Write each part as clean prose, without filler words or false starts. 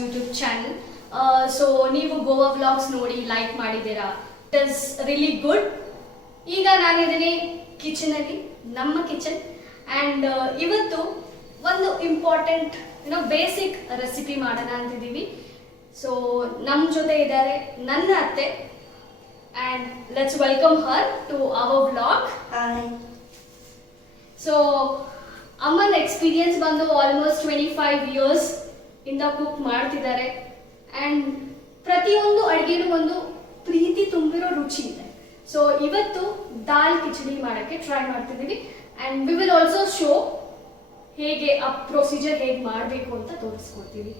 YouTube channel. So ನೀವು Goa vlogs ನೋಡಿ like ಮಾಡಿದ್ದೀರಾ, ಇಟ್ ಇಸ್ ರಿಯಲಿ ಗುಡ್. ಈಗ ನಾನಿದ್ದೀನಿ ಕಿಚನಲ್ಲಿ, ನಮ್ಮ ಕಿಚನ್, ಆ್ಯಂಡ್ ಇವತ್ತು ಒಂದು ಇಂಪಾರ್ಟೆಂಟ್ ಬೇಸಿಕ್ ರೆಸಿಪಿ ಮಾಡೋಣ ಅಂತಿದ್ದೀವಿ. ಸೊ ನಮ್ಮ ಜೊತೆ ಇದ್ದಾರೆ ನನ್ನ ಅತ್ತೆ, and let's welcome her to our vlog. So ಅಮ್ಮನ ಎಕ್ಸ್ಪೀರಿಯನ್ಸ್ ಬಂದು ಆಲ್ಮೋಸ್ಟ್ 25 years ಇಂದ ಕುಕ್ ಮಾಡ್ತಿದ್ದಾರೆ, ಆ್ಯಂಡ್ ಪ್ರತಿಯೊಂದು ಅಡುಗೆನೂ ಒಂದು ಪ್ರೀತಿ ತುಂಬಿರೋ ರುಚಿ ಇದೆ. ಸೊ ಇವತ್ತು ದಾಲ್ ಕಿಚಡಿ ಮಾಡೋಕ್ಕೆ ಟ್ರೈ ಮಾಡ್ತಿದ್ದೀವಿ, and we will also show ಹೇಗೆ ಆ ಪ್ರೊಸೀಜರ್ ಹೇಗೆ ಮಾಡಬೇಕು ಅಂತ ತೋರಿಸ್ಕೊಡ್ತೀವಿ.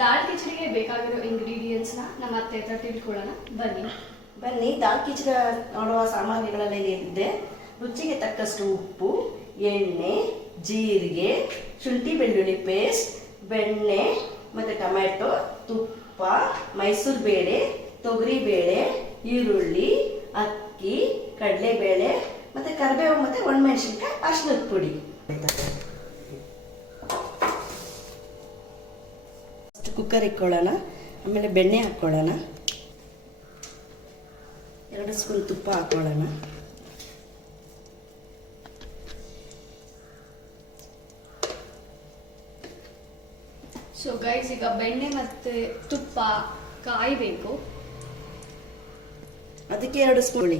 ದಾಲ್ ಕಿಚಡಿಗೆ ಬೇಕಾಗಿರೋ ಇಂಗ್ರೀಡಿಯೆಂಟ್ಸ್ನ ನಮ್ಮ ಅತ್ತೆ ಹತ್ರ ತಿಳ್ಕೊಳ್ಳೋಣ ಬನ್ನಿ. ದಾಲ್ ಕಿಚಡಿ ನೋಡುವ ಸಾಮಗ್ರಿಗಳೆಲ್ಲ ಏನಿದೆ: ರುಚಿಗೆ ತಕ್ಕಷ್ಟು ಉಪ್ಪು, ಎಣ್ಣೆ, ಜೀರಿಗೆ, ಶುಂಠಿ ಬೆಳ್ಳುಳ್ಳಿ ಪೇಸ್ಟ್, ಬೆಣ್ಣೆ ಮತ್ತು ಟೊಮ್ಯಾಟೊ, ತುಪ್ಪ, ಮೈಸೂರು ಬೇಳೆ, ತೊಗರಿ ಬೇಳೆ, ಈರುಳ್ಳಿ, ಅಕ್ಕಿ, ಕಡಲೆಬೇಳೆ ಮತ್ತು ಕರಿಬೇವು ಮತ್ತು ಒಣಮೆಣಸಿನ್ಕಾಯಿ, ಅರಿಶಿನದ ಪುಡಿ. ಕುಕ್ಕರ್ ಇಟ್ಕೊಳ್ಳೋಣ, ಆಮೇಲೆ ಬೆಣ್ಣೆ ಹಾಕ್ಕೊಳ್ಳೋಣ, 2 ಸ್ಪೂನ್ ತುಪ್ಪ ಹಾಕ್ಕೊಳ್ಳೋಣ, ಸೊ ಗೈಸ್ ಈಗ ಬೆಣ್ಣೆ ಮತ್ತು ತುಪ್ಪ ಕಾಯಬೇಕು, ಅದಕ್ಕೆ 2 ಸ್ಪೂನ್.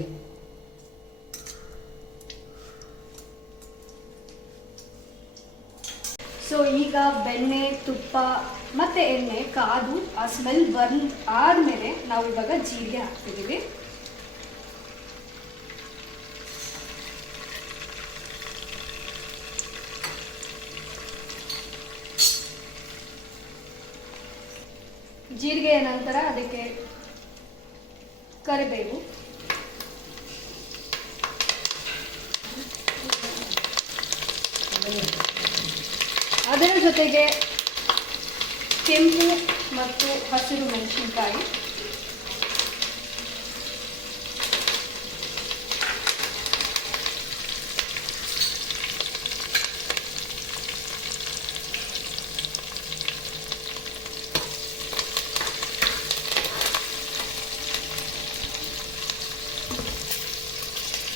ಸೊ ಈಗ ಬೆಣ್ಣೆ, ತುಪ್ಪ ಮತ್ತೆ ಎಣ್ಣೆ ಕಾದು ಆ ಸ್ಮೆಲ್ ಬರ್ನ್ ಆದಮೇಲೆ ನಾವು ಇವಾಗ ಜೀರಿಗೆ ಹಾಕ್ತಿದ್ದೀವಿ. ಜೀರಿಗೆಯ ನಂತರ ಅದಕ್ಕೆ ಕರಿಬೇವು, ಅದರ ಜೊತೆಗೆ ಕೆಂಪು ಮತ್ತು ಹಸಿರು ಮೆಣಸಿನಕಾಯಿ,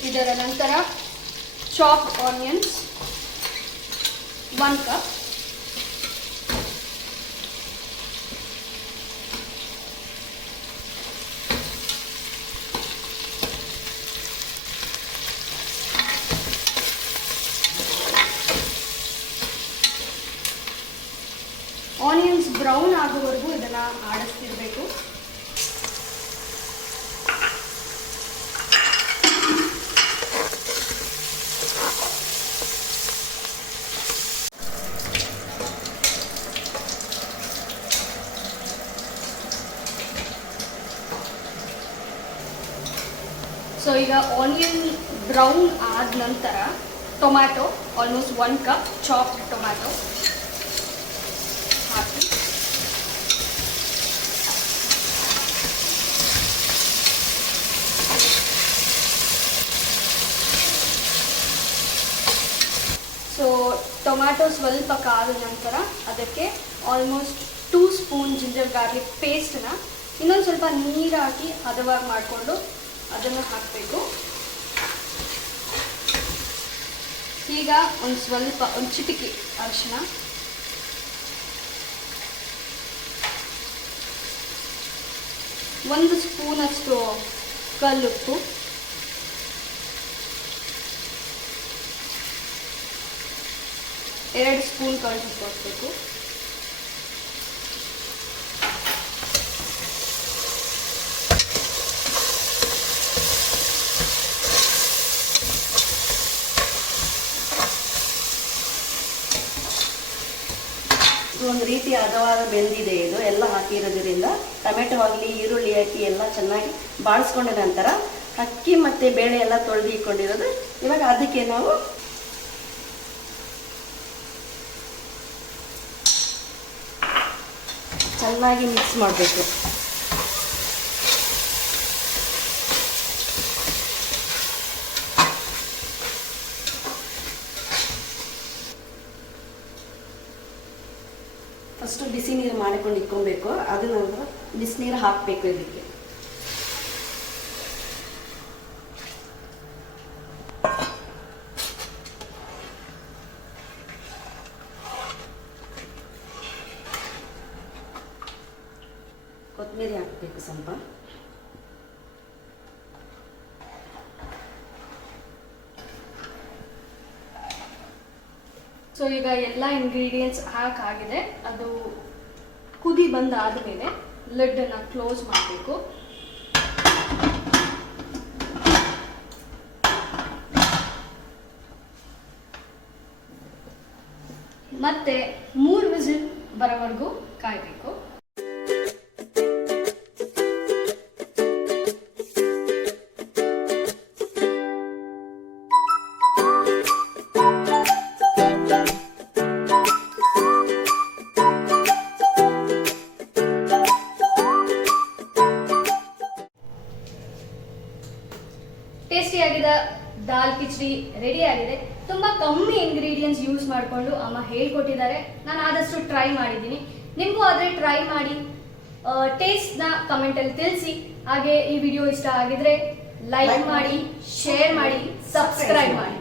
ಇದರ ನಂತರ chop onions 1 cup, onions brown ಆಗೋವರೆಗೂ ಇದನ್ನು ಆಡಿಸ್ತಿರ್ಬೇಕು. ಸೊ ಈಗ ಆನಿಯನ್ ಬ್ರೌನ್ ಆದ ನಂತರ tomato almost 1 cup chopped tomato ಹಾಕಿ, ಸೊ ಟೊಮ್ಯಾಟೊ ಸ್ವಲ್ಪ ಕಾದ ನಂತರ ಅದಕ್ಕೆ ಆಲ್ಮೋಸ್ಟ್ 2 ಸ್ಪೂನ್ ಜಿಂಜರ್ ಗಾರ್ಲಿಕ್ ಪೇಸ್ಟನ್ನ ಇನ್ನೊಂದು ಸ್ವಲ್ಪ ನೀರು ಹಾಕಿ ಹದವಾಗಿ ಮಾಡಿಕೊಂಡು ಅದನ್ನು ಹಾಕಬೇಕು. ಈಗ ಒಂದು ಚಿಟಿಕೆ ಅರಿಶಿನ, 1 ಸ್ಪೂನಷ್ಟು ಕಲ್ಲುಪ್ಪು, 2 ಸ್ಪೂನ್ ಕಳಿಸ್ಕೊಡ್ಬೇಕು. ಒಂದು ರೀತಿ ಹದವಾದ ಬೆಂದಿದೆ. ಇದು ಎಲ್ಲ ಹಾಕಿರೋದ್ರಿಂದ ಟೊಮೆಟೊ ಆಗಲಿ ಈರುಳ್ಳಿ ಹಾಕಿ ಎಲ್ಲ ಚೆನ್ನಾಗಿ ಬಾಡಿಸ್ಕೊಂಡ ನಂತರ ಅಕ್ಕಿ ಮತ್ತು ಬೇಳೆ ಎಲ್ಲ ತೊಳೆದು ಇಟ್ಕೊಂಡಿರೋದು ಇವಾಗ ಅದಕ್ಕೆ ನಾವು ಚೆನ್ನಾಗಿ ಮಿಕ್ಸ್ ಮಾಡಬೇಕು. ಫಸ್ಟು ಬಿಸಿ ನೀರು ಮಾಡಿಕೊಂಡು ಇಟ್ಕೊಬೇಕು. ಅದು ನಂತರ ಬಿಸಿನೀರು ಹಾಕಬೇಕು. ಇದಕ್ಕೆ ಕೊತ್ತಂಬರಿ ಹಾಕಬೇಕು ಸ್ವಲ್ಪ. ಸೊ ಈಗ ಎಲ್ಲ ಇಂಗ್ರೀಡಿಯೆಂಟ್ಸ್ ಹಾಕಾಗಿದೆ. ಅದು ಕುದಿ ಬಂದಾದ ಮೇಲೆ ಲಿಡ್ಡನ್ನು ಕ್ಲೋಸ್ ಮಾಡಬೇಕು. ಮತ್ತೆ 3 ವಿಸಿಲ್ ಬರೋವರೆಗೂ ಕಾಯಬೇಕು. ಟೇಸ್ಟಿಯಾಗಿದ್ದ ದಾಲ್ ಕಿಚಡಿ ರೆಡಿ ಆಗಿದೆ. ತುಂಬಾ ಕಮ್ಮಿ ಇಂಗ್ರೀಡಿಯೆಂಟ್ಸ್ ಯೂಸ್ ಮಾಡಿಕೊಂಡು ಅಮ್ಮ ಹೇಳ್ಕೊಟ್ಟಿದ್ದಾರೆ. ನಾನು ಆದಷ್ಟು ಟ್ರೈ ಮಾಡಿದ್ದೀನಿ. ನಿಮಗೂ ಆದರೆ ಟ್ರೈ ಮಾಡಿ ಟೇಸ್ಟ್ನ ಕಮೆಂಟಲ್ಲಿ ತಿಳಿಸಿ. ಹಾಗೆ ಈ ವಿಡಿಯೋ ಇಷ್ಟ ಆಗಿದ್ರೆ ಲೈಕ್ ಮಾಡಿ, ಶೇರ್ ಮಾಡಿ, ಸಬ್ಸ್ಕ್ರೈಬ್ ಮಾಡಿ.